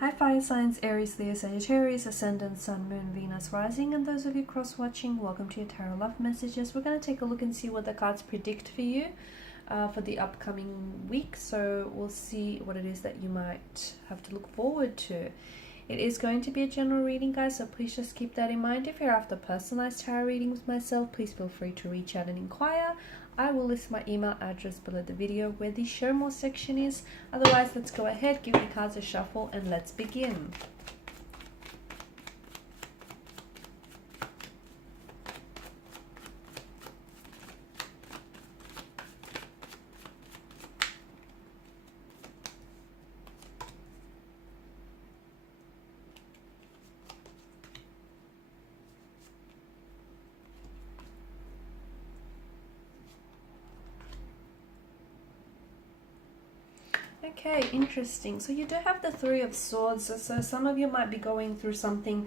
Hi fire signs, Aries, Leo, Sagittarius, Ascendant, Sun, Moon, Venus, Rising, and those of you cross-watching, welcome to your Tarot Love Messages. We're going to take a look and see what the cards predict for you for the upcoming week. So we'll see what it is that you might have to look forward to. It is going to be a general reading, guys, so please just keep that in mind. If you're after personalized tarot readings with myself, please feel free to reach out and inquire. I will list my email address below the video where the show more section is. Otherwise, let's go ahead, give the cards a shuffle, and let's begin. Okay, interesting. So you do have the Three of Swords. So some of you might be going through something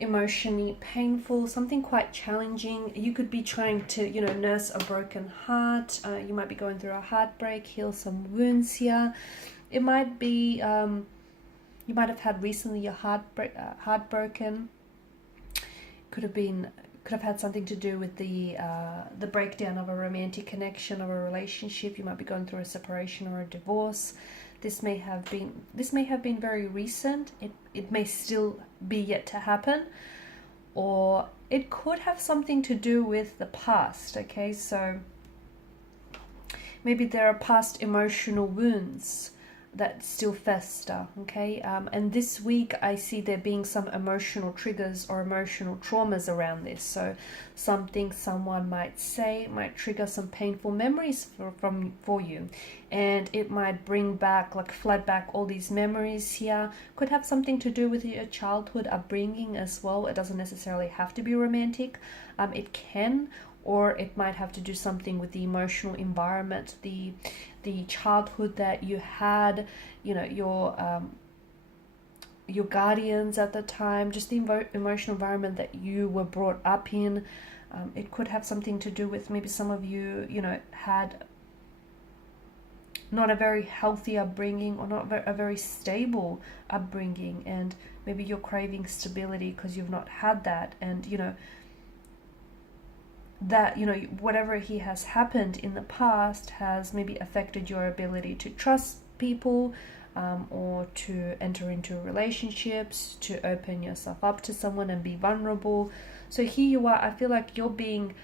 emotionally painful, something quite challenging. You could be trying to, nurse a broken heart. You might be going through a heartbreak, heal some wounds here. It might be, you might have had recently your heart broken. Could have had something to do with the breakdown of a romantic connection, of a relationship. You might be going through a separation or a divorce. This may have been very recent. It may still be yet to happen, or it could have something to do with the past. Okay, so maybe there are past emotional wounds that still fester. Okay, and this week I see there being some emotional triggers or emotional traumas around this. So something someone might say might trigger some painful memories for you, and it might bring back, like, flood back all these memories here. Could have something to do with your childhood upbringing as well. It doesn't necessarily have to be romantic. It can, or it might have to do something with the emotional environment, the childhood that you had, your guardians at the time, just the emotional environment that you were brought up in. It could have something to do with maybe some of you, had not a very healthy upbringing, or not a very stable upbringing, and maybe you're craving stability because you've not had that, and that whatever has happened in the past has maybe affected your ability to trust people, or to enter into relationships, to open yourself up to someone and be vulnerable. So here you are, I feel like you're being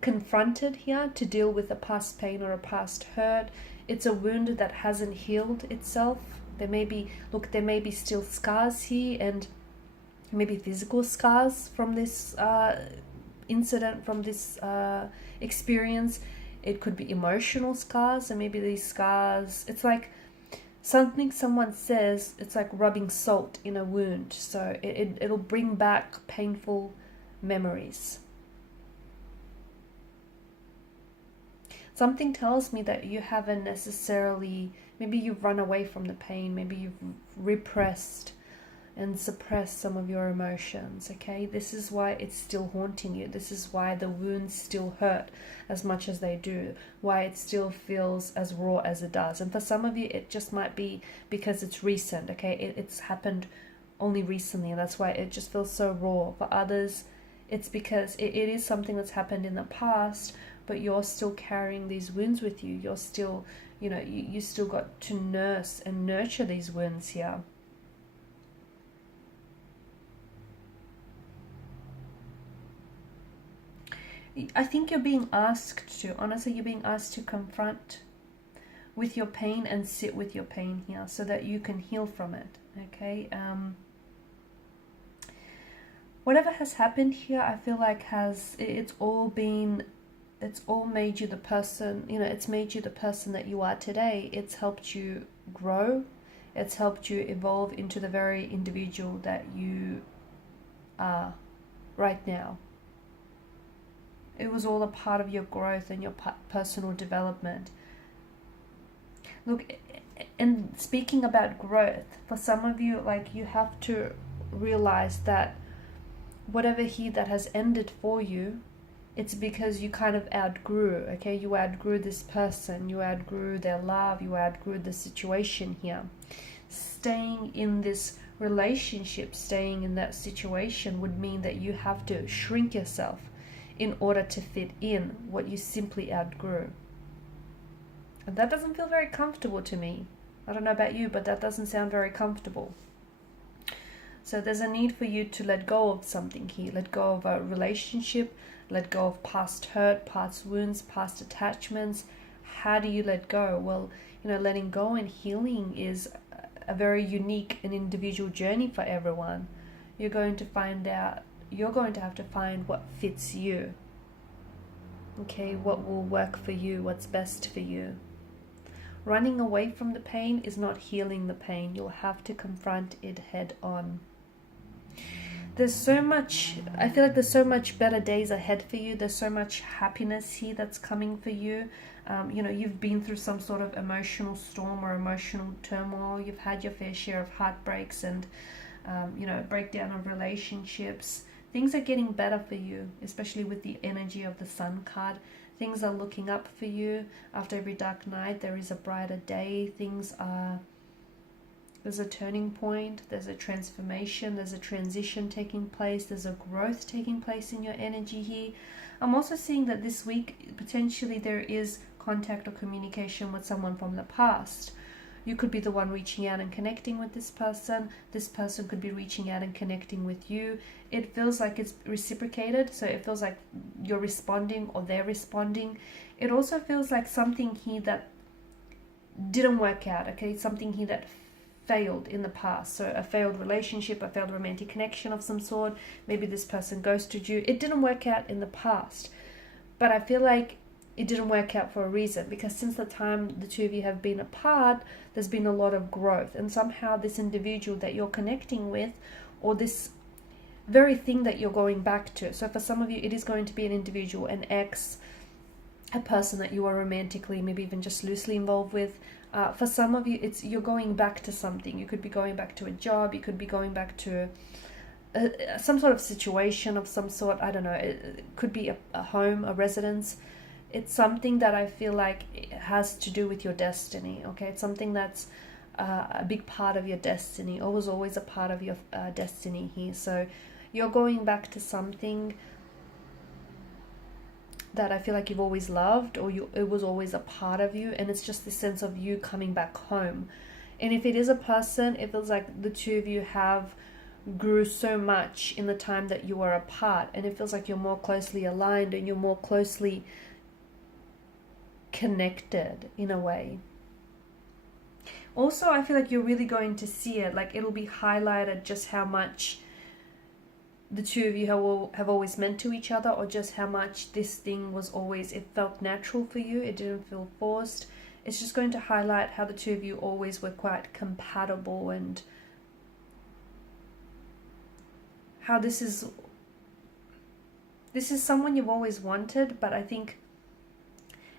confronted here to deal with a past pain or a past hurt. It's a wound that hasn't healed itself. There may be still scars here, and maybe physical scars from this incident, from this experience. It could be emotional scars, and maybe these scars, it's like something someone says, it's like rubbing salt in a wound. So it'll bring back painful memories. Something tells me that you haven't necessarily, maybe you've run away from the pain, maybe you've repressed and suppress some of your emotions. Okay, this is why it's still haunting you. This is why the wounds still hurt as much as they do, why it still feels as raw as it does. And for some of you, it just might be because it's recent. Okay, it's happened only recently, and that's why it just feels so raw. For others, it's because it is something that's happened in the past, but you're still carrying these wounds with you. You're still, you still got to nurse and nurture these wounds here. I think you're being asked to, honestly, you're being asked to confront with your pain and sit with your pain here so that you can heal from it. Okay, whatever has happened here, I feel like it's all made you the person, it's made you the person that you are today. It's helped you grow. It's helped you evolve into the very individual that you are right now. It was all a part of your growth and your personal development. Look, and speaking about growth, for some of you, like, you have to realize that whatever that has ended for you, it's because you kind of outgrew, okay? You outgrew this person, you outgrew their love, you outgrew the situation here. staying in this relationship, staying in that situation would mean that you have to shrink yourself in order to fit in what you simply outgrew. And that doesn't feel very comfortable to me. I don't know about you, but that doesn't sound very comfortable. So there's a need for you to let go of something here. Let go of a relationship, let go of past hurt, past wounds, past attachments. How do you let go? Well, letting go and healing is a very unique and individual journey for everyone. You're going to have to find what fits you. Okay, what will work for you, what's best for you. Running away from the pain is not healing the pain. You'll have to confront it head on. I feel like there's so much better days ahead for you. There's so much happiness here that's coming for you. You've been through some sort of emotional storm or emotional turmoil. You've had your fair share of heartbreaks and, breakdown of relationships. Things are getting better for you, especially with the energy of the Sun card. Things are looking up for you. After every dark night, there is a brighter day. There's a turning point, there's a transformation, there's a transition taking place, there's a growth taking place in your energy here. I'm also seeing that this week, potentially there is contact or communication with someone from the past. You could be the one reaching out and connecting with this person. This person could be reaching out and connecting with you. It feels like it's reciprocated, so it feels like you're responding or they're responding. It also feels like something here that didn't work out, okay? Something here that failed in the past. So a failed relationship, a failed romantic connection of some sort. Maybe this person ghosted you. It didn't work out in the past. But I feel like it didn't work out for a reason, because since the time the two of you have been apart, there's been a lot of growth, and somehow this individual that you're connecting with, or this very thing that you're going back to. So for some of you, it is going to be an individual, an ex, a person that you are romantically, maybe even just loosely involved with. For some of you, you're going back to something. You could be going back to a job. You could be going back to some sort of situation of some sort. I don't know. It could be a home, a residence. It's something that I feel like it has to do with your destiny, okay? It's something that's a big part of your destiny, or was always a part of your destiny here. So you're going back to something that I feel like you've always loved, or it was always a part of you, and it's just the sense of you coming back home. And if it is a person, it feels like the two of you have grew so much in the time that you were apart, and it feels like you're more closely aligned and you're more closely connected in a way. Also, I feel like you're really going to see it, like it'll be highlighted just how much the two of you have always meant to each other, or just how much this thing was always, it felt natural for you, it didn't feel forced. It's just going to highlight how the two of you always were quite compatible, and how this is someone you've always wanted. But I think,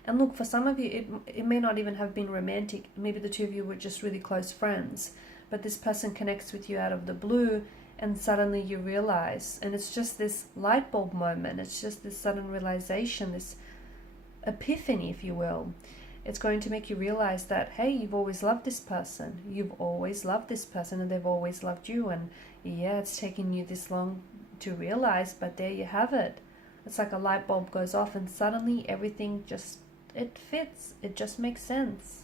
and look, for some of you, it may not even have been romantic. Maybe the two of you were just really close friends, but this person connects with you out of the blue, and suddenly you realize, and it's just this light bulb moment, it's just this sudden realization, this epiphany, if you will. It's going to make you realize that, hey, you've always loved this person, and they've always loved you, and yeah, it's taken you this long to realize, but there you have it. It's like a light bulb goes off, and suddenly everything just, it fits, it just makes sense.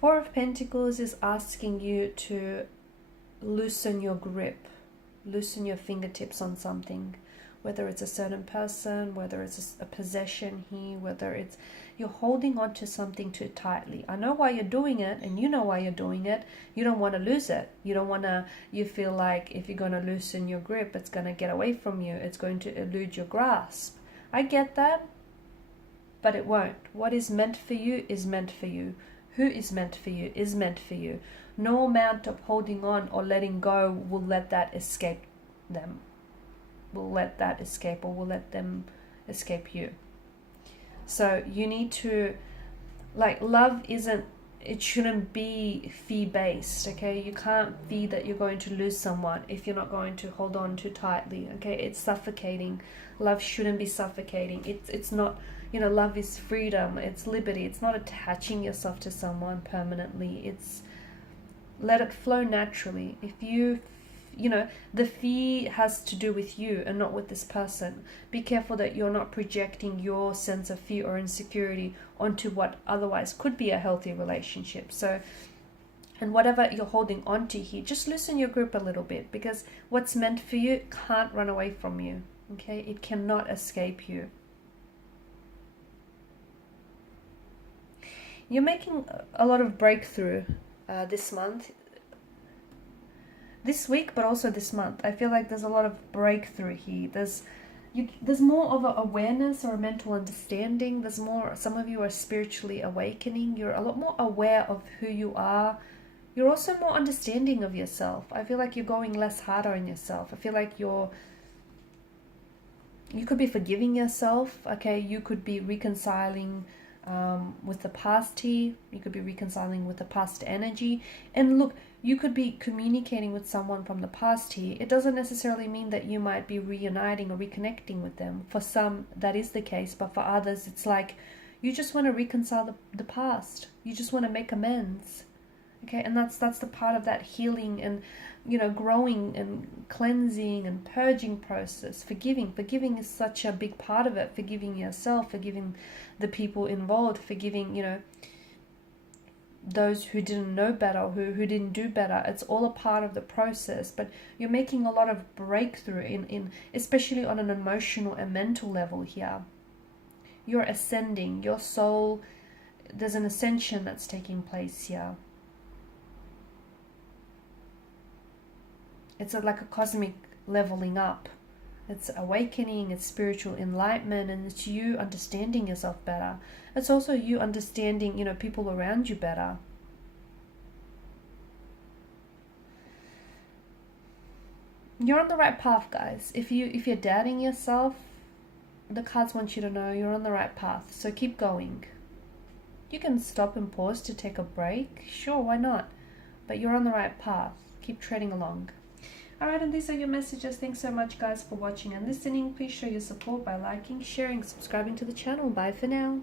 Four of Pentacles is asking you to loosen your grip, loosen your fingertips on something, whether it's a certain person, whether it's a possession here, whether it's you're holding on to something too tightly. I know why you're doing it, and you know why you're doing it. You don't want to lose it. You feel like if you're going to loosen your grip, it's going to get away from you. It's going to elude your grasp. I get that, but it won't. What is meant for you is meant for you. Who is meant for you is meant for you. No amount of holding on or letting go will let that escape them. Will let that escape, or will let them escape you. So you need to, like, love it shouldn't be fear-based, okay? You can't fear that you're going to lose someone if you're not going to hold on too tightly, okay? It's suffocating. Love shouldn't be suffocating. It's not, you know, love is freedom, it's liberty. It's not attaching yourself to someone permanently. It's let it flow naturally. If you know, the fear has to do with you and not with this person. Be careful that you're not projecting your sense of fear or insecurity onto what otherwise could be a healthy relationship. So, and whatever you're holding on to here, just loosen your grip a little bit, because what's meant for you can't run away from you. Okay, it cannot escape you. You're making a lot of breakthrough this month, this week, but also this month. I feel like there's a lot of breakthrough here. There's more of an awareness or a mental understanding. There's more, some of you are spiritually awakening. You're a lot more aware of who you are. You're also more understanding of yourself. I feel like you're going less hard on yourself. I feel like you could be forgiving yourself. Okay, you could be reconciling with the past here. You could be reconciling with the past energy. And look, you could be communicating with someone from the past here. It doesn't necessarily mean that you might be reuniting or reconnecting with them. For some, that is the case, but for others, it's like you just want to reconcile the past. You just want to make amends. Okay, and that's the part of that healing and, you know, growing and cleansing and purging process. Forgiving is such a big part of it. Forgiving yourself, forgiving the people involved, forgiving, you know, those who didn't know better, who didn't do better. It's all a part of the process. But you're making a lot of breakthrough in especially on an emotional and mental level here. You're ascending, your soul, there's an ascension that's taking place here. It's like a cosmic leveling up. It's awakening, it's spiritual enlightenment, and it's you understanding yourself better. It's also you understanding, you know, people around you better. You're on the right path, guys. If you're doubting yourself, the cards want you to know you're on the right path. So keep going. You can stop and pause to take a break. Sure, why not? But you're on the right path. Keep treading along. Alright, and these are your messages. Thanks so much, guys, for watching and listening. Please show your support by liking, sharing, subscribing to the channel. Bye for now.